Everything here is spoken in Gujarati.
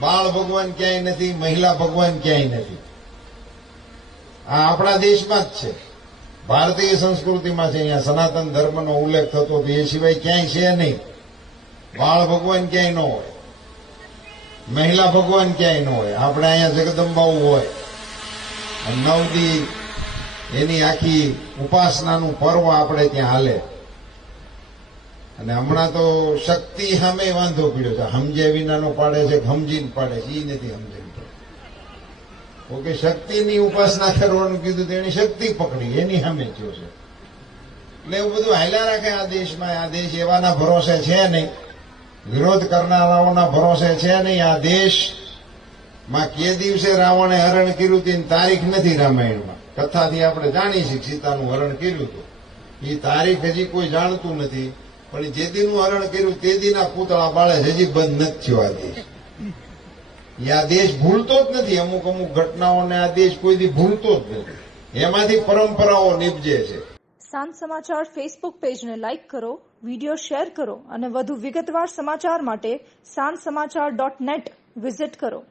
બાળ ભગવાન ક્યાંય નથી, મહિલા ભગવાન ક્યાંય નથી. આ આપણા દેશમાં જ છે. ભારતીય સંસ્કૃતિમાં છે. અહીંયા સનાતન ધર્મનો ઉલ્લેખ થતો હતો એ સિવાય ક્યાંય છે નહીં. બાળ ભગવાન ક્યાંય ન હોય. મહિલા ભગવાન ક્યાંય ન હોય. આપણે અહીંયા જગદંબાઓ હોય. નવદી, એની આખી ઉપાસનાનું પર્વ આપણે ત્યાં હાલે. અને હમણાં તો શક્તિ સામે વાંધો પીડ્યો છે. સમજે વિનાનો પાડે છે સમજીને પાડે છે. એ નથી સમજે ઓકે શક્તિની ઉપાસના કરવાનું કીધું તો એની શક્તિ પકડી. એની સામે થયો છે. એટલે એવું બધું હાલ્યા રાખે આ દેશમાં. આ દેશ એવાના ભરોસે છે નહીં. વિરોધ કરનારાઓના ભરોસે છે નહીં. આ દેશમાં કે દિવસે રાવણે હરણ કર્યું તેની તારીખ નથી રામાયણમાં. કથાથી આપણે જાણી છીએ સીતાનું હરણ કર્યું હતું. એ તારીખ હજી કોઈ જાણતું નથી. પણ જે દીનું હરણ કર્યું, તે દીના પૂતળા બાળે હજી બંધ નથી થયો આ દેશ. આ દેશ ભૂલતો જ નથી. અમુક અમુક ઘટનાઓને આ દેશ કોઈ દી ભૂલતો જ નથી. એમાંથી પરંપરાઓ નિપજે છે. સાંજ સમાચાર ફેસબુક પેજને લાઇક કરો વીડિયો શેર કરો અને વધુ વિગતવાર સમાચાર માટે સાંજ સમાચાર ડોટ નેટ વિઝિટ કરો.